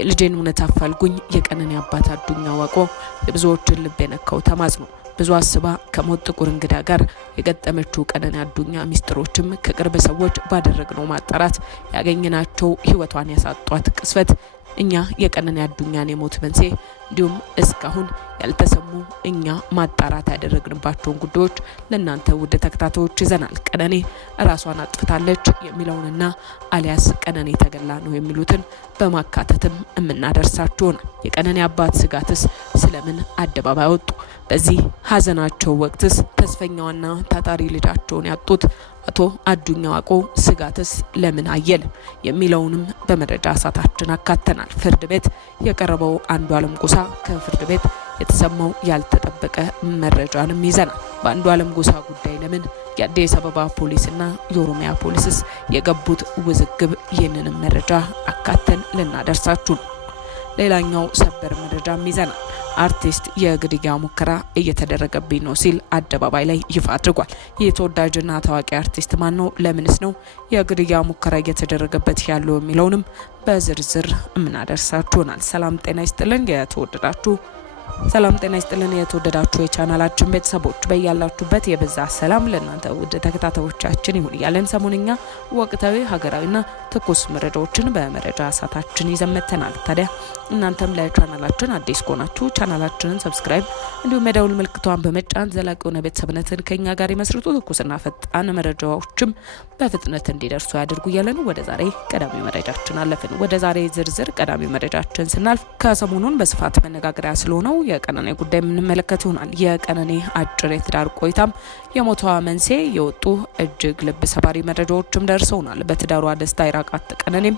የልጄን እውነት አፋልጉኝ የቀነኒ አባት አዱኛ ዋቆ የብዙዎችን ልብ የነካው ተማጽኖ ብዙ አስባ ከሞት ጥቁር እንግዳ ጋር የገጠመችው ቀነኒ አዱኛ ሚስጥሮችም ከቅርብ ሰዎች ባደረግነው ማጣራት ያገኘናቸው ህይወቷን ያሳጧት ቅስፈት እኛ የቀነኒ አዱኛን የሞት መንስኤ እንዲሁም እስካሁን ያልተሰሙ እኛ ማጣራት ያደረግንባቸውን ጉዳዮች ለእናንተ ውድ ተከታታዮች ይዘናል። ቀነኒ ራሷን አጥፍታለች የሚለውንና አሊያስ ቀነኒ ተገላ ነው የሚሉትን በማካተትም የምናደርሳችሁ ነው። የቀነኒ አባት ስጋትስ ስለምን አደባባይ ወጡ? በዚህ ሀዘናቸው ወቅትስ ተስፈኛውና ታታሪ ልጃቸውን ያጡት አቶ አዱኛ ዋቆ ስጋትስ ለምን አየለ የሚለውንም በመረጃ ሰዓታችን አካተናል። ፍርድ ቤት የቀረበው አንዱዓለም ጎሳ ከፍርድ ቤት የተሰማው ያልተጠበቀ መረጃንም ይዘናል። በአንዱዓለም ጎሳ ጉዳይ ለምን የአዲስ አበባ ፖሊስና የኦሮሚያ ፖሊስስ የገቡት ውዝግብ ይህንንም መረጃ አካተን ልናደርሳችሁ ነው። ሌላኛው ሰበር መረጃም ይዘናል። አርቲስት የግድያ ሙከራ እየተደረገብኝ ነው ሲል አደባባይ ላይ ይፋ አድርጓል። ይህ ተወዳጅና ታዋቂ አርቲስት ማን ነው? ለምንስ ነው የግድያ ሙከራ እየተደረገበት ያለው የሚለውንም በዝርዝር የምናደርሳችሁናል። ሰላም ጤና ይስጥልን የተወደዳችሁ የቻናላችን ቤተሰቦች በያላችሁበት የበዛ ሰላም ለእናንተ ውድ ተከታታዮቻችን ይሁን ያለን ሰሞንኛ ወቅታዊ ሀገራዊና ትኩስ መረጃዎችን በመረጃ ሰዓታችን ይዘን መጥተናል። ታዲያ እናንተም ለቻናላችን አዲስ ከሆናችሁ ቻናላችንን ሰብስክራይብ እንዲሁም የደውል ምልክቷን በመጫን ዘላቂ የሆነ ቤተሰብነትን ከኛ ጋር ይመስርቱ። ትኩስና ፈጣን መረጃዎችም በፍጥነት እንዲደርሱ ያድርጉ እያለን ወደ ዛሬ ቀዳሚ መረጃችን አለፍን። ወደ ዛሬ ዝርዝር ቀዳሚ መረጃችን ስናልፍ ከሰሞኑን በስፋት መነጋገሪያ ስለሆነው የቀነኒ ጉዳይ የምንመለከት ይሆናል። የቀነኒ አጭር የትዳር ቆይታም የሞቷ መንስኤ የወጡ እጅግ ልብ ሰባሪ መረጃዎችም ደርሰውናል። በትዳሯ ደስታ የራቃት ቀነኒም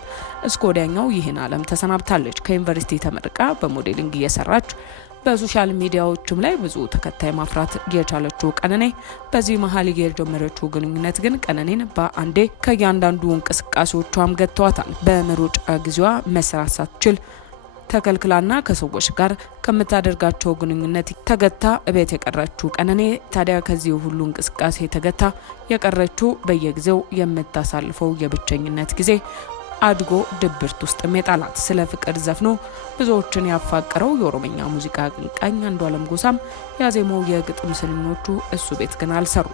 እስከ ወዲያኛው ይህን ዓለም ተሰናብታለች። ከዩኒቨርሲቲ ተመርቃ በሞዴሊንግ እየሰራች በሶሻል ሚዲያዎችም ላይ ብዙ ተከታይ ማፍራት የቻለችው ቀነኒ በዚህ መሀል የጀመረችው ግንኙነት ግን ቀነኒን በአንዴ ከእያንዳንዱ እንቅስቃሴዎቿም ገጥተዋታል። በምሩጫ ጊዜዋ መስራት ሳትችል ተከልክላና ከሰዎች ጋር ከምታደርጋቸው ግንኙነት ተገታ እቤት የቀረችው ቀነኒ ታዲያ ከዚህ ሁሉ እንቅስቃሴ ተገታ የቀረችው በየጊዜው የምታሳልፈው የብቸኝነት ጊዜ አድጎ ድብርት ውስጥ የጣላት ስለ ፍቅር ዘፍኖ ብዙዎችን ያፋቀረው የኦሮምኛ ሙዚቃ አቀንቃኝ አንዱዓለም ጎሳም ያዜመው የግጥም ስንኞቹ እሱ ቤት ግን አልሰሩ።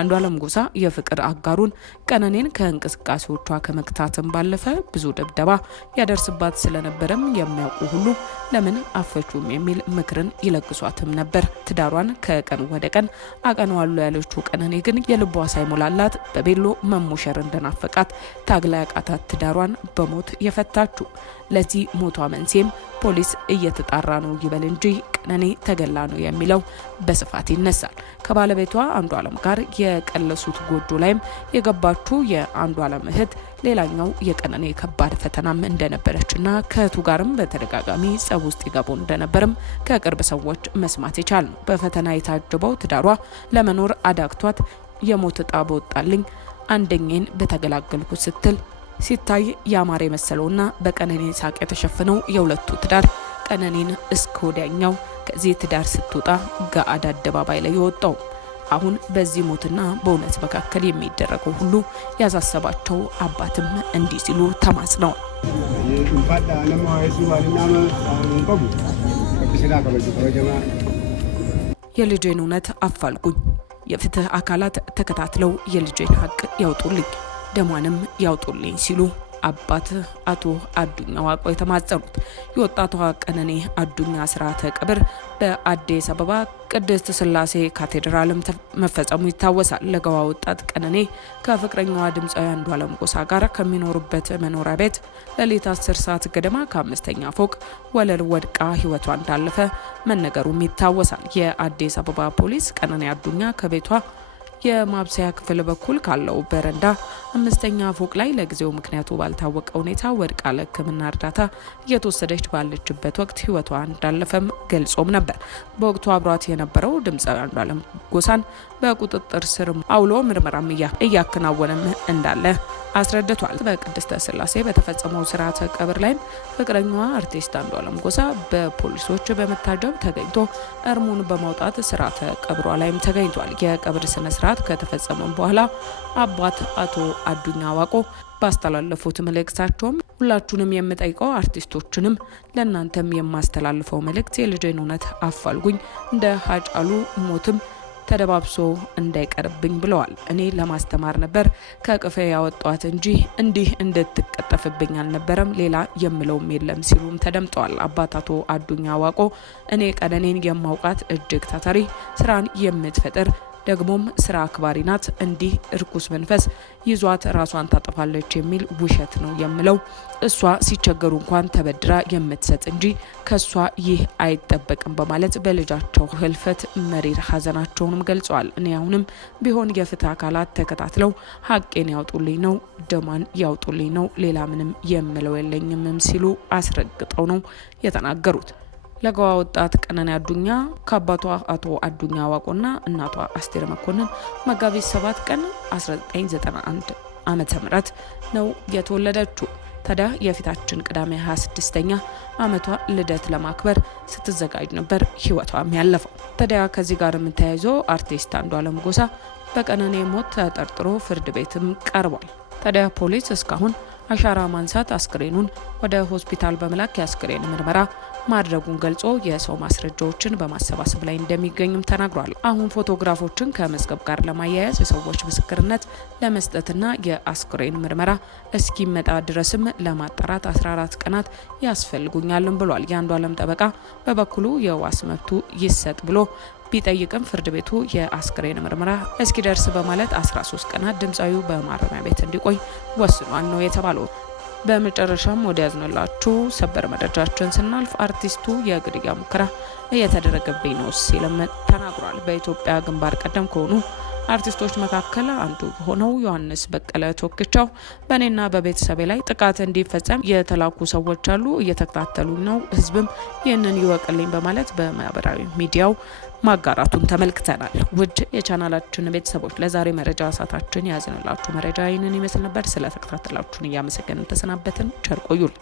አንዱዓለም ጎሳ የፍቅር አጋሩን ቀነኒን ከእንቅስቃሴዎቿ ከመክታትም ባለፈ ብዙ ድብደባ ያደርስባት ስለነበረም የሚያውቁ ሁሉ ለምን አፈቹም የሚል ምክርን ይለግሷትም ነበር። ትዳሯን ከቀን ወደ ቀን አቀነዋለሁ ያለችው ቀነኒ ግን የልቧ ሳይሞላላት በቤሎ መሞሸር እንደናፈቃት ታግላ ያቃታት ትዳሯን በሞት የፈታችው። ለዚህ ሞቷ መንስኤም ፖሊስ እየተጣራ ነው ይበል እንጂ ቀነኒ ተገላ ነው የሚለው በስፋት ይነሳል። ከባለቤቷ አንዱዓለም ጋር የቀለሱት ጎጆ ላይም የገባችው የአንዱዓለም እህት ሌላኛው የቀነኒ ከባድ ፈተናም እንደነበረችና ከእህቱ ጋርም በተደጋጋሚ ጸብ ውስጥ ይገቡ እንደነበርም ከቅርብ ሰዎች መስማት ይቻል ነው። በፈተና የታጀበው ትዳሯ ለመኖር አዳግቷት የሞት እጣ በወጣልኝ አንደኛን በተገላገልኩት ስትል ሲታይ ያማረ የመሰለውና በቀነኒ ሳቅ የተሸፈነው የሁለቱ ትዳር ቀነኒን እስከ ወዲያኛው ከዚህ ትዳር ስትወጣ ገአድ አደባባይ ላይ የወጣው አሁን በዚህ ሞትና በእውነት መካከል የሚደረገው ሁሉ ያሳሰባቸው አባትም እንዲህ ሲሉ ተማጽነዋል። የልጄን እውነት አፋልጉኝ፣ የፍትህ አካላት ተከታትለው የልጄን ሀቅ ያውጡልኝ፣ ደሟንም ያውጡልኝ ሲሉ አባት አቶ አዱኛ ዋቆ የተማጸኑት። የወጣቷ ቀነኒ አዱኛ ስርዓተ ቀብር በአዲስ አበባ ቅድስት ስላሴ ካቴድራልም መፈጸሙ ይታወሳል። ለጋዋ ወጣት ቀነኒ ከፍቅረኛዋ ድምፃዊ አንዱዓለም ጎሳ ጋር ከሚኖሩበት መኖሪያ ቤት ሌሊት 10 ሰዓት ገደማ ከ5ኛ ፎቅ ወለል ወድቃ ህይወቷ እንዳለፈ መነገሩም ይታወሳል። የአዲስ አበባ ፖሊስ ቀነኒ አዱኛ ከቤቷ የማብሰያ ክፍል በኩል ካለው በረንዳ 5ኛ ፎቅ ላይ ለጊዜው ምክንያቱ ባልታወቀ ሁኔታ ወድቃ ለሕክምና እርዳታ እየተወሰደች ባለችበት ወቅት ህይወቷ እንዳለፈም ገልጾም ነበር። በወቅቱ አብሯት የነበረው ድምፃዊ አንዱዓለም ጎሳን በቁጥጥር ስር አውሎ ምርመራም እያከናወነም እንዳለ አስረድቷል። በቅድስተ ስላሴ በተፈጸመው ስርዓተ ቀብር ላይም ፍቅረኛዋ አርቲስት አንዱዓለም ጎሳ በፖሊሶች በመታጀብ ተገኝቶ እርሙን በማውጣት ስርዓተ ቀብሯ ላይም ተገኝቷል። የቀብር ስነ ስርዓት ከተፈጸመ በኋላ አባት አቶ አዱኛ ዋቆ ባስተላለፉት መልእክታቸውም ሁላችሁንም የምጠይቀው አርቲስቶችንም ለእናንተም የማስተላልፈው መልእክት የልጄን እውነት አፋልጉኝ፣ እንደ ሃጫሉ ሞትም ተደባብሶ እንዳይቀርብኝ ብለዋል። እኔ ለማስተማር ነበር ከቅፌ ያወጣት እንጂ እንዲህ እንድትቀጠፍብኝ አልነበረም፣ ሌላ የምለውም የለም ሲሉም ተደምጠዋል። አባት አቶ አዱኛ ዋቆ እኔ ቀነኔን የማውቃት እጅግ ታታሪ፣ ስራን የምትፈጥር ደግሞም ስራ አክባሪ ናት። እንዲህ እርኩስ መንፈስ ይዟት ራሷን ታጠፋለች የሚል ውሸት ነው የምለው። እሷ ሲቸገሩ እንኳን ተበድራ የምትሰጥ እንጂ ከሷ ይህ አይጠበቅም በማለት በልጃቸው ህልፈት መሪር ሀዘናቸውንም ገልጸዋል። እኔ አሁንም ቢሆን የፍትህ አካላት ተከታትለው ሀቄን ያውጡልኝ ነው፣ ደሟን ያውጡልኝ ነው፣ ሌላ ምንም የምለው የለኝም ሲሉ አስረግጠው ነው የተናገሩት። ለጋዋ ወጣት ቀነኒ አዱኛ ከአባቷ አቶ አዱኛ ዋቆና እናቷ አስቴር መኮንን መጋቢት 7 ቀን 1991 ዓመተ ምህረት ነው የተወለደችው። ታዲያ የፊታችን ቅዳሜ 26ኛ ዓመቷ ልደት ለማክበር ስትዘጋጅ ነበር ህይወቷም ያለፈው። ታዲያ ከዚህ ጋር ተያይዞ አርቲስት አንዷለም ጎሳ በቀነኒ ሞት ተጠርጥሮ ፍርድ ቤትም ቀርቧል። ታዲያ ፖሊስ እስካሁን አሻራ ማንሳት አስክሬኑን ወደ ሆስፒታል በመላክ የአስክሬን ምርመራ ማድረጉን ገልጾ የሰው ማስረጃዎችን በማሰባሰብ ላይ እንደሚገኝም ተናግሯል። አሁን ፎቶግራፎችን ከመዝገብ ጋር ለማያያዝ የሰዎች ምስክርነት ለመስጠትና የአስክሬን ምርመራ እስኪመጣ ድረስም ለማጣራት 14 ቀናት ያስፈልጉኛልም ብሏል። የአንዷለም ጠበቃ በበኩሉ የዋስ መብቱ ይሰጥ ብሎ ቢጠይቅም ፍርድ ቤቱ የአስክሬን ምርመራ እስኪደርስ በማለት 13 ቀናት ድምፃዊው በማረሚያ ቤት እንዲቆይ ወስኗል ነው የተባለው። በመጨረሻም ወደ ያዝነላችሁ ሰበር መረጃችን ስናልፍ አርቲስቱ የግድያ ሙከራ እየተደረገብኝ ነው ሲልም ተናግሯል። በኢትዮጵያ ግንባር ቀደም ከሆኑ አርቲስቶች መካከል አንዱ ሆነው ዮሐንስ በቀለ ቶክቻው በእኔና በቤተሰቤ ላይ ጥቃት እንዲፈጸም የተላኩ ሰዎች አሉ፣ እየተከታተሉኝ ነው፣ ህዝብም ይህንን ይወቅልኝ በማለት በማህበራዊ ሚዲያው ማጋራቱን ተመልክተናል። ውድ የቻናላችን ቤተሰቦች ለዛሬ መረጃ ሰዓታችን ያዝንላችሁ መረጃ ይህንን ይመስል ነበር። ስለተከታተላችሁን እያመሰገንን ተሰናበትን። ቸር ቆዩልን።